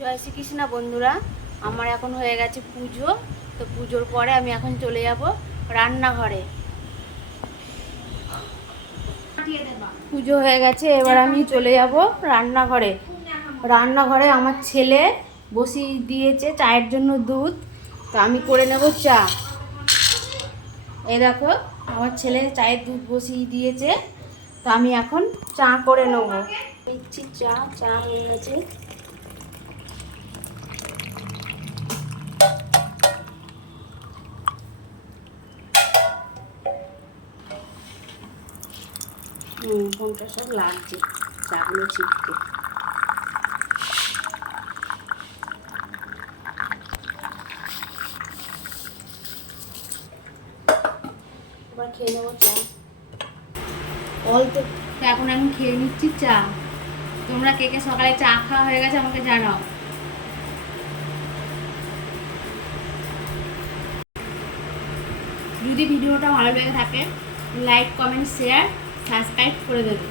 জয় শ্রীকৃষ্ণ বন্ধুরা, আমার এখন হয়ে গেছে পুজো। তো পুজোর পরে আমি এখন চলে যাব রান্নাঘরে। পুজো হয়ে গেছে, এবার আমি চলে যাব রান্নাঘরে। রান্নাঘরে আমার ছেলে বসিয়ে দিয়েছে চায়ের জন্য দুধ, তো আমি করে নেব চা। এই দেখো, আমার ছেলে চায়ের দুধ বসিয়ে দিয়েছে, তো আমি এখন চা করে নেব। নিচ্ছি চা। চা হয়ে গেছে। ফোনটা সব লাগছে চাগুলো ছিটকে। এবার খেয়ে নেবো চা। তো এখন আমি খেয়ে নিচ্ছি চা। তোমরা কে কে সকালে চা খাওয়া হয়ে গেছে আমাকে জানাও। যদি ভিডিওটা ভালো লেগে থাকে লাইক, কমেন্ট, শেয়ার, সাবস্ক্রাইব করে দেবে।